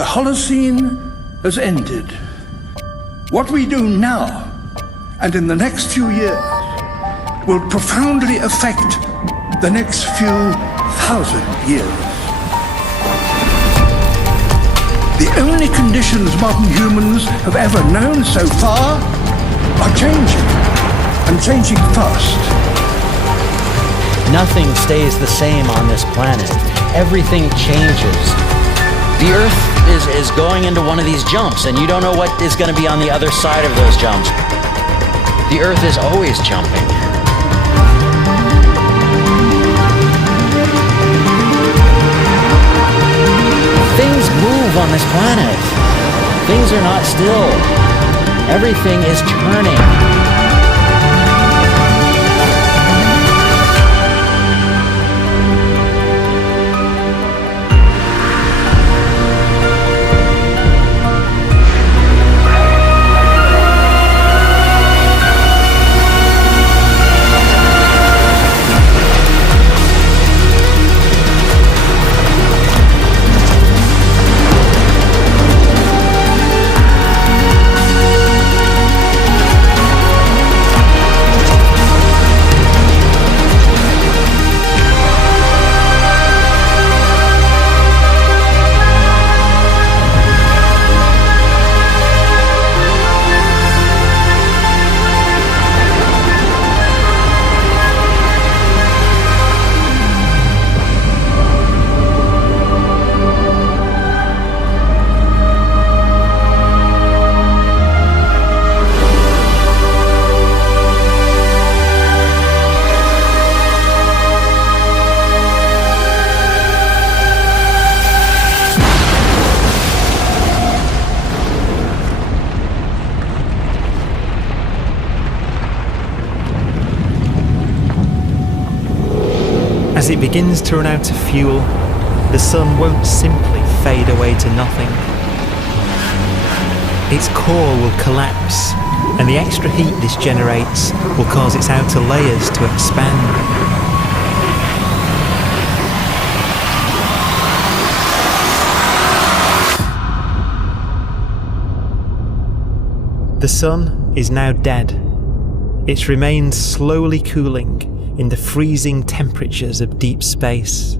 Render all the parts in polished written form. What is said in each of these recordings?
The Holocene has ended. What we do now and in the next few years will profoundly affect the next few thousand years. The only conditions modern humans have ever known so far are changing, and changing fast. Nothing stays the same on this planet. Everything changes. The Earth is going into one of these jumps, and you don't know what is going to be on the other side of those jumps. The Earth is always jumping. Things move on this planet. Things are not still. Everything is turning. As it begins to run out of fuel, the sun won't simply fade away to nothing. Its core will collapse, and the extra heat this generates will cause its outer layers to expand. The sun is now dead. Its remains slowly cooling in the freezing temperatures of deep space.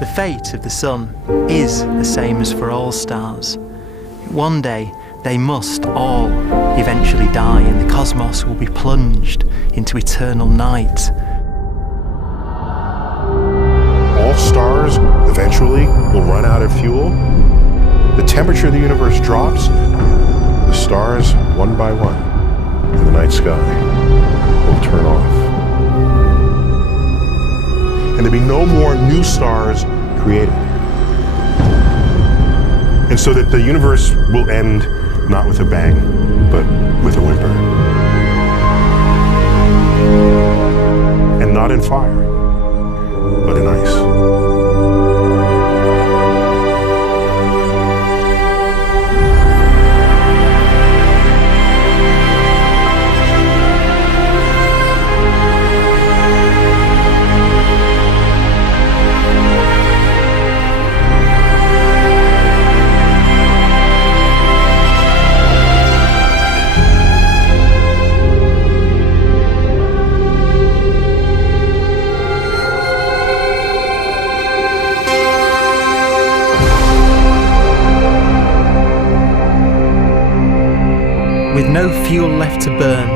The fate of the sun is the same as for all stars. One day they must all eventually die, and the cosmos will be plunged into eternal night. All stars eventually will run out of fuel. The temperature of the universe drops. The stars, one by one, in the night sky, will turn off. And there'll be no more new stars created. And so that the universe will end not with a bang, but with a whimper. And not in fire, but in ice. With no fuel left to burn,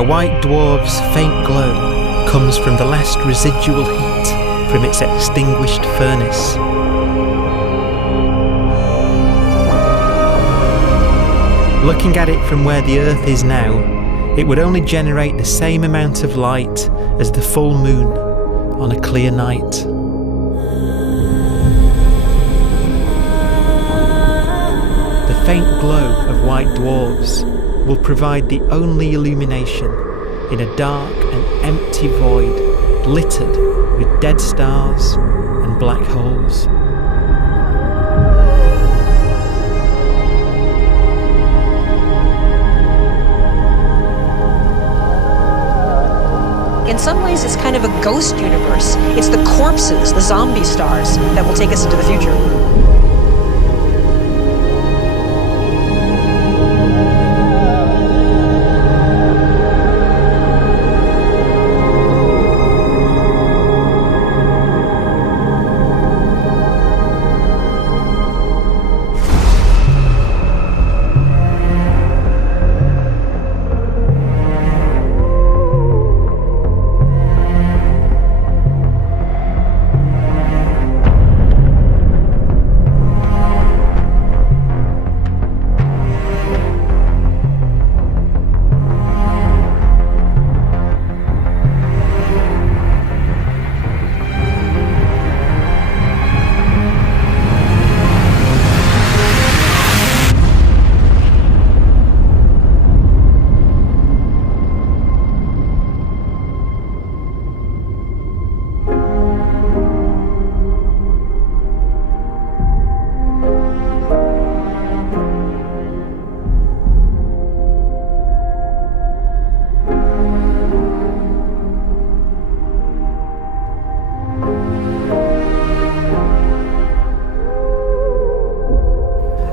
a white dwarf's faint glow comes from the last residual heat from its extinguished furnace. Looking at it from where the Earth is now, it would only generate the same amount of light as the full moon on a clear night. The faint glow of white dwarfs will provide the only illumination in a dark and empty void littered with dead stars and black holes. some ways, it's kind of a ghost universe. It's the corpses, the zombie stars, that will take us into the future.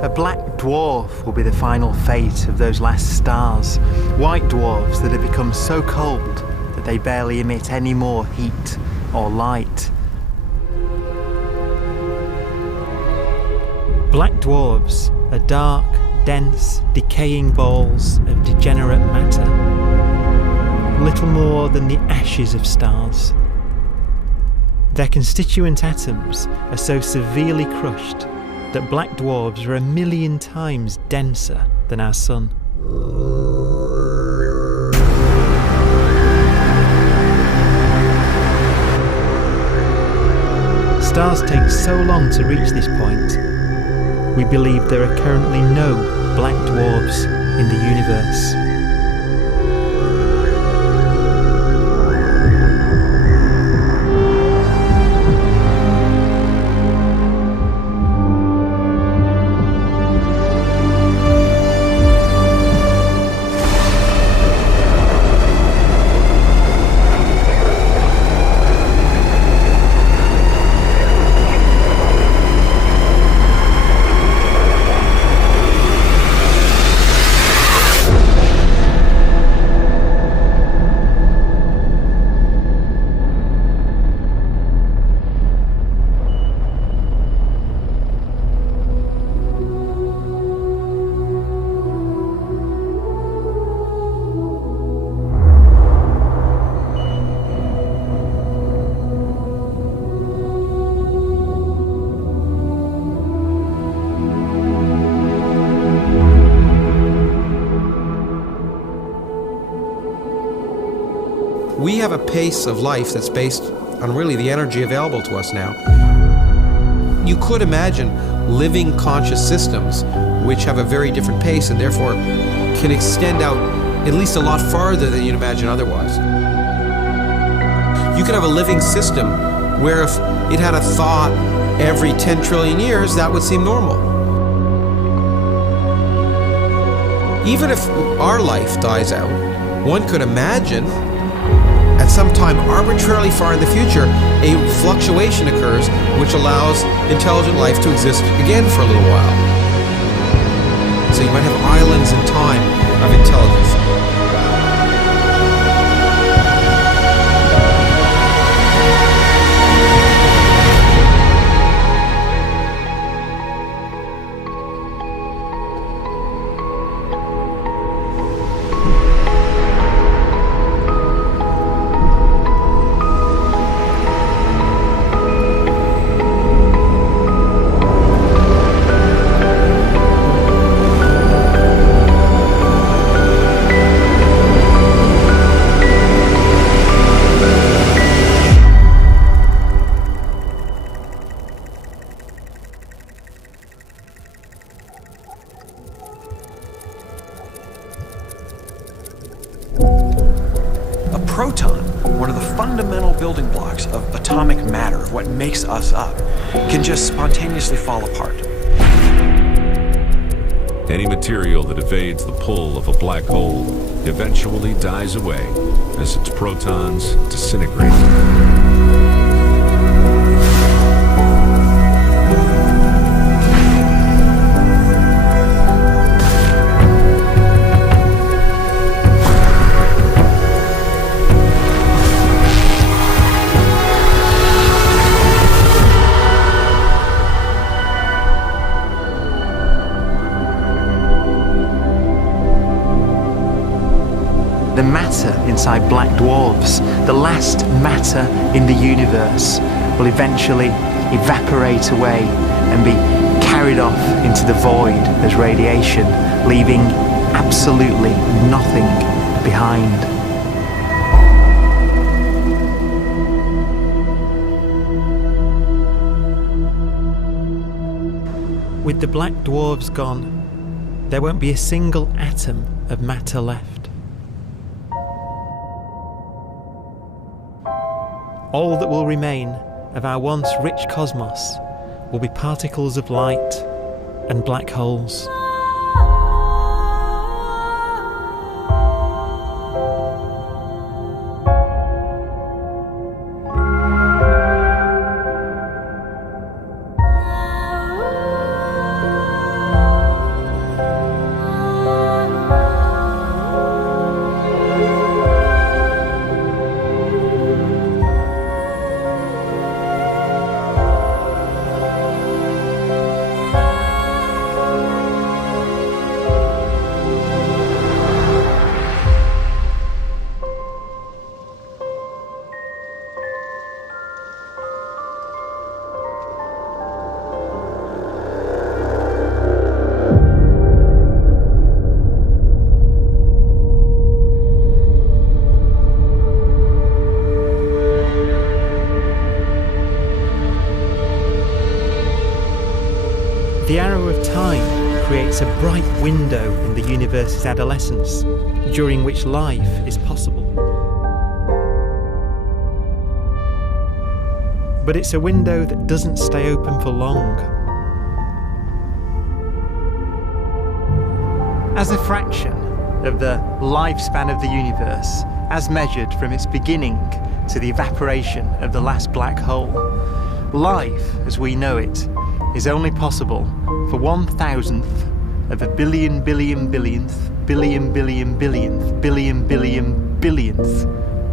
A black dwarf will be the final fate of those last stars. White dwarfs that have become so cold that they barely emit any more heat or light. Black dwarfs are dark, dense, decaying balls of degenerate matter, little more than the ashes of stars. Their constituent atoms are so severely crushed that black dwarfs are 1,000,000 times denser than our sun. Stars take so long to reach this point, we believe there are currently no black dwarfs in the universe. We have a pace of life that's based on really the energy available to us now. You could imagine living conscious systems which have a very different pace and therefore can extend out at least a lot farther than you'd imagine otherwise. You could have a living system where if it had a thought every 10 trillion years, that would seem normal. Even if our life dies out, one could imagine at some time arbitrarily far in the future, a fluctuation occurs which allows intelligent life to exist again for a little while. So you might have islands in time of intelligence. Proton, one of the fundamental building blocks of atomic matter, of what makes us up, can just spontaneously fall apart. Any material that evades the pull of a black hole eventually dies away as its protons disintegrate. The matter inside black dwarfs, the last matter in the universe, will eventually evaporate away and be carried off into the void as radiation, leaving absolutely nothing behind. With the black dwarfs gone, there won't be a single atom of matter left. All that will remain of our once rich cosmos will be particles of light and black holes. The arrow of time creates a bright window in the universe's adolescence, during which life is possible. But it's a window that doesn't stay open for long. As a fraction of the lifespan of the universe, as measured from its beginning to the evaporation of the last black hole, life, as we know it, is only possible for 1,000th of a billion billion billionth billion billion billionth billion billion billionth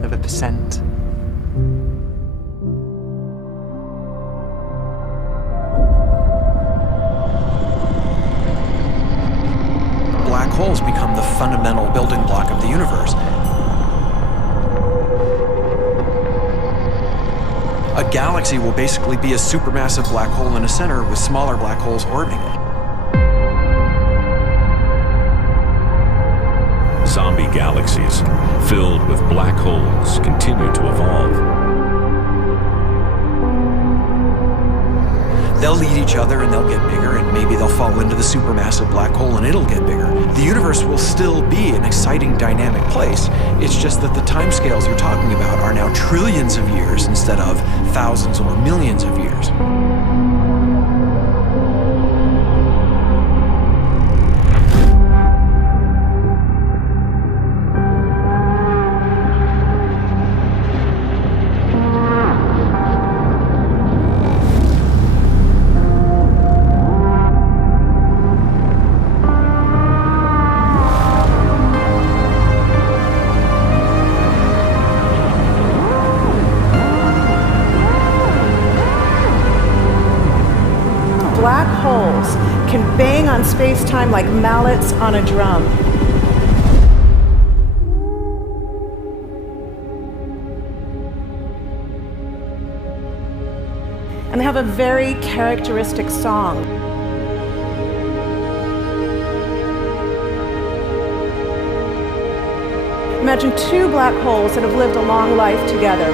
of a percent. Black holes become the fundamental building block of the universe. A galaxy will basically be a supermassive black hole in a center with smaller black holes orbiting it. Zombie galaxies filled with black holes continue to evolve. They'll eat each other and they'll get bigger, and maybe they'll fall into the supermassive black hole and it'll get bigger. The universe will still be an exciting, dynamic place. It's just that the timescales you're talking about are now trillions of years instead of thousands or millions of years. Black holes can bang on space-time like mallets on a drum. And they have a very characteristic song. Imagine two black holes that have lived a long life together.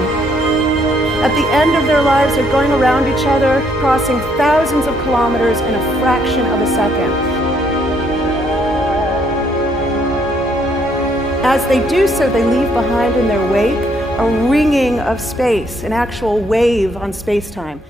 At the end of their lives, they're going around each other, crossing thousands of kilometers in a fraction of a second. As they do so, they leave behind in their wake a ringing of space, an actual wave on space-time.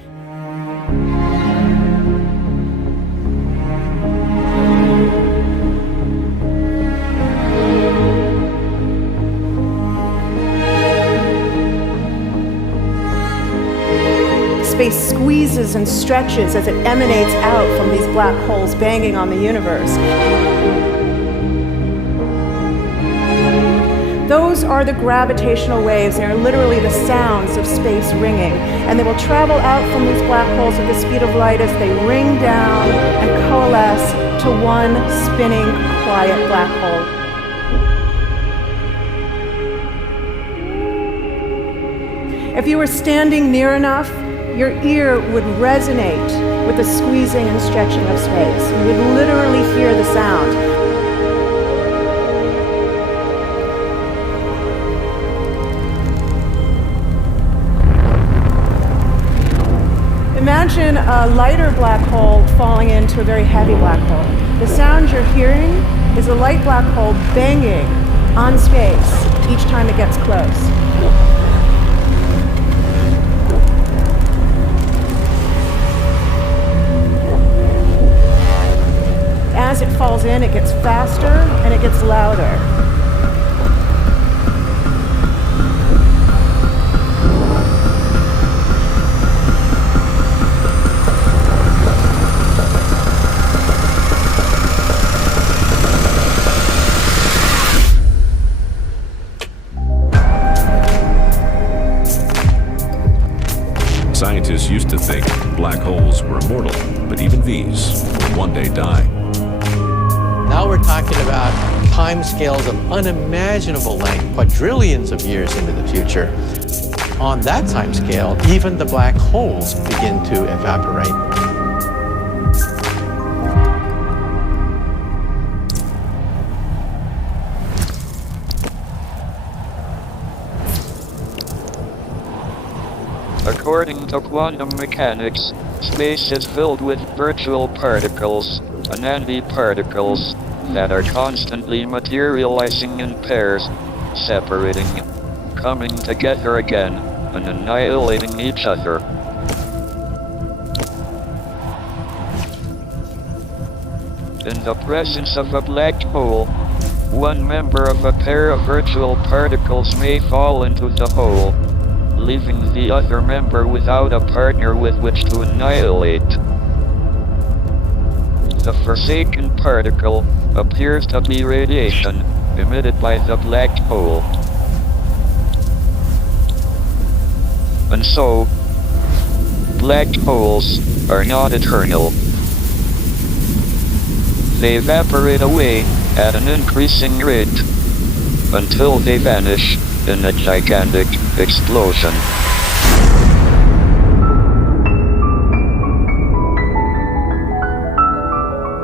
space squeezes and stretches as it emanates out from these black holes banging on the universe. Those are the gravitational waves. They are literally the sounds of space ringing. And they will travel out from these black holes at the speed of light as they ring down and coalesce to one spinning, quiet black hole. If you were standing near enough, your ear would resonate with the squeezing and stretching of space. You would literally hear the sound. Imagine a lighter black hole falling into a very heavy black hole. The sound you're hearing is a light black hole banging on space each time it gets close. As it falls in, it gets faster and it gets louder. Scientists used to think black holes were immortal, but even these will one day die. Now we're talking about timescales of unimaginable length, quadrillions of years into the future. On that timescale, even the black holes begin to evaporate. According to quantum mechanics, space is filled with virtual particles, antiparticles, that are constantly materializing in pairs, separating, coming together again, and annihilating each other. In the presence of a black hole, one member of a pair of virtual particles may fall into the hole, leaving the other member without a partner with which to annihilate. The forsaken particle appears to be radiation emitted by the black hole. And so, black holes are not eternal. They evaporate away at an increasing rate until they vanish in a gigantic explosion.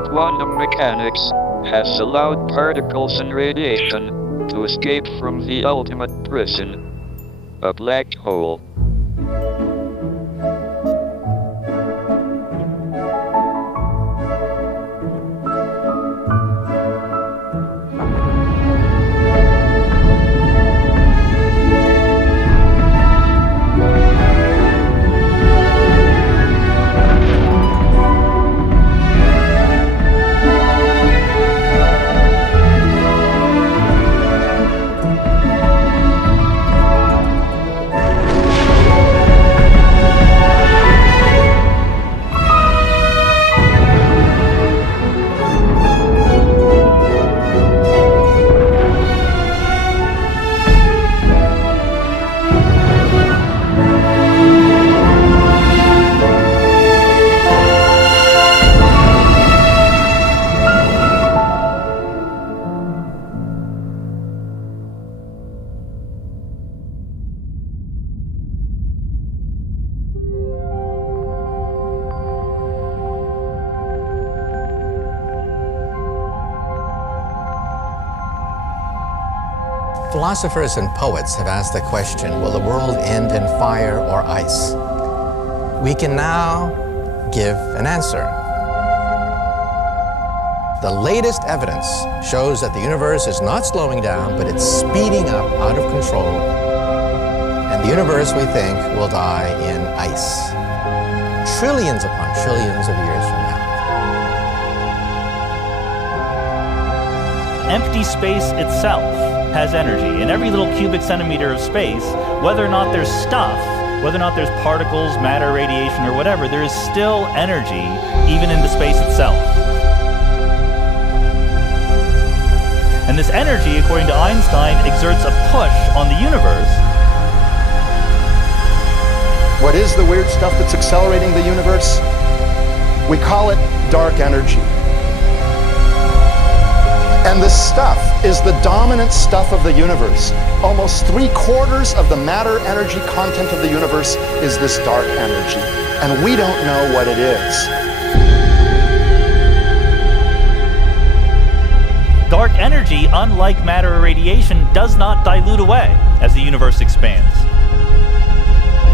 Quantum mechanics has allowed particles and radiation to escape from the ultimate prison, a black hole. Philosophers and poets have asked the question, will the world end in fire or ice? We can now give an answer. The latest evidence shows that the universe is not slowing down, but it's speeding up out of control. And the universe, we think, will die in ice. Trillions upon trillions of years from now. Empty space itself has energy. In every little cubic centimeter of space, whether or not there's stuff whether or not there's particles, matter, radiation, or whatever, there is still energy, even in the space itself. And this energy, according to Einstein, exerts a push on the universe. What is the weird stuff that's accelerating the universe? We call it dark energy. And this stuff is the dominant stuff of the universe. Almost 3/4 of the matter energy content of the universe is this dark energy. And we don't know what it is. Dark energy, unlike matter or radiation, does not dilute away as the universe expands.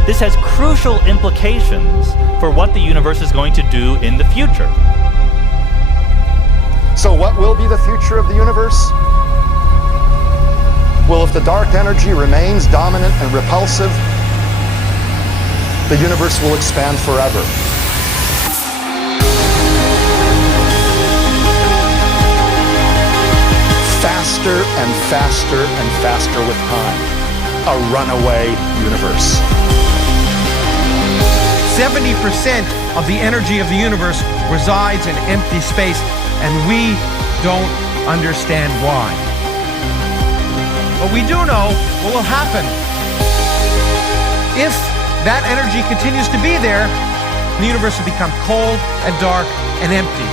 This has crucial implications for what the universe is going to do in the future. So what will be the future of the universe? Well, if the dark energy remains dominant and repulsive, the universe will expand forever. Faster and faster and faster with time. A runaway universe. 70% of the energy of the universe resides in empty space, and we don't understand why. But we do know what will happen. If that energy continues to be there, the universe will become cold and dark and empty.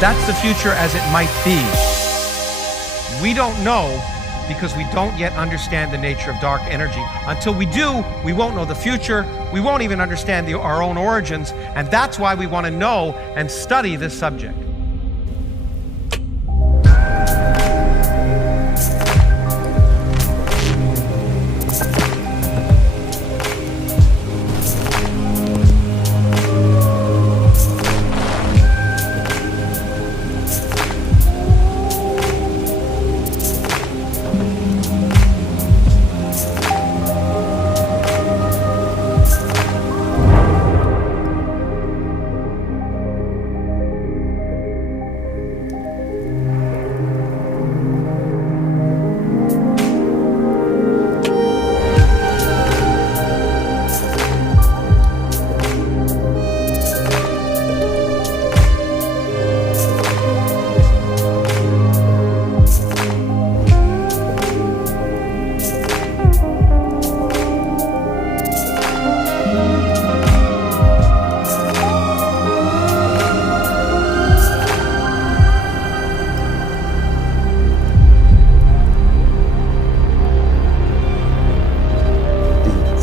That's the future as it might be. We don't know because we don't yet understand the nature of dark energy. Until we do, we won't know the future. We won't even understand our own origins, and that's why we want to know and study this subject.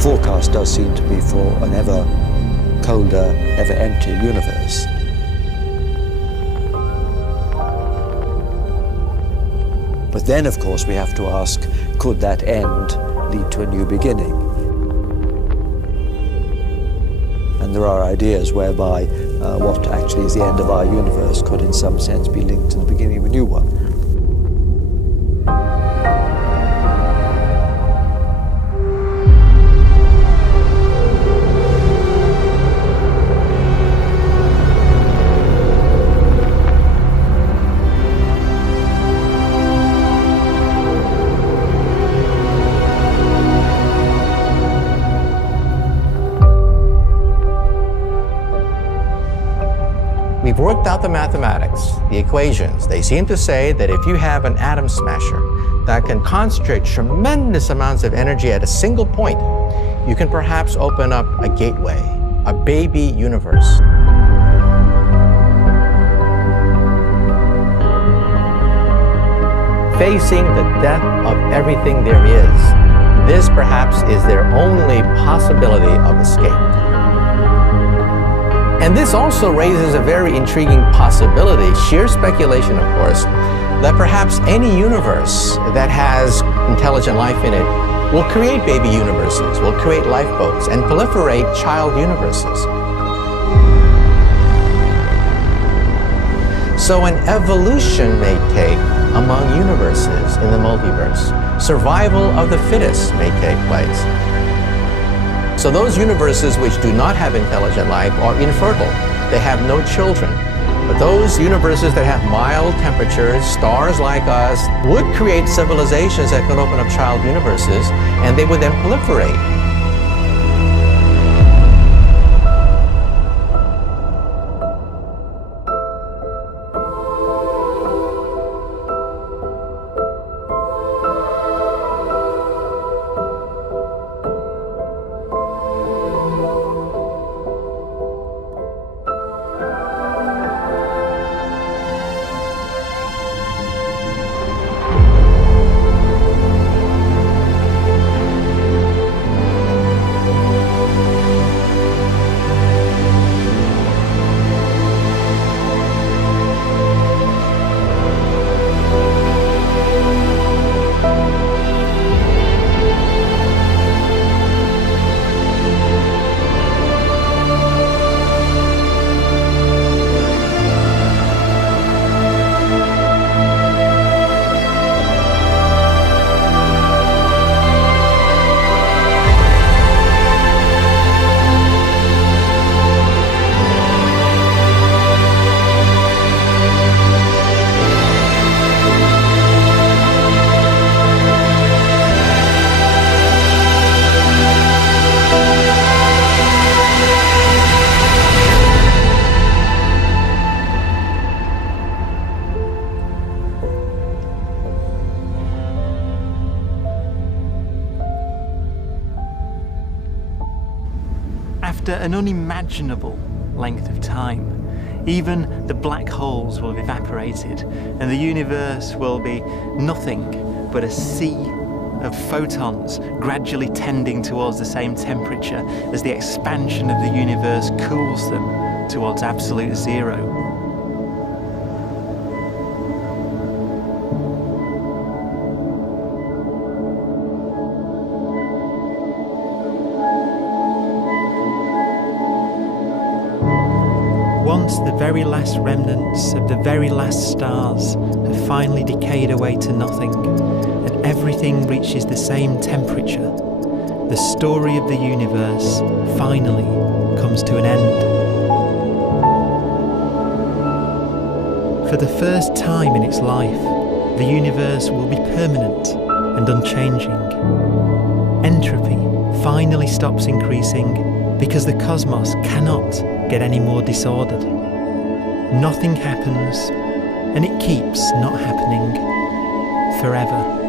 Forecast does seem to be for an ever colder, ever emptier universe. But then, of course, we have to ask, could that end lead to a new beginning? And there are ideas whereby what actually is the end of our universe could in some sense be linked to the beginning of a new one. We've worked out the mathematics, the equations. They seem to say that if you have an atom smasher that can concentrate tremendous amounts of energy at a single point, you can perhaps open up a gateway, a baby universe. Facing the death of everything there is, this perhaps is their only possibility of escape. And this also raises a very intriguing possibility, sheer speculation of course, that perhaps any universe that has intelligent life in it will create baby universes, will create lifeboats, and proliferate child universes. So an evolution may take among universes in the multiverse. Survival of the fittest may take place. So those universes which do not have intelligent life are infertile. They have no children. But those universes that have mild temperatures, stars like us, would create civilizations that could open up child universes, and they would then proliferate. After an unimaginable length of time, even the black holes will have evaporated, and the universe will be nothing but a sea of photons gradually tending towards the same temperature as the expansion of the universe cools them towards absolute zero. Once the very last remnants of the very last stars have finally decayed away to nothing, and everything reaches the same temperature, the story of the universe finally comes to an end. For the first time in its life, the universe will be permanent and unchanging. Entropy finally stops increasing because the cosmos cannot get any more disordered. Nothing happens, and it keeps not happening forever.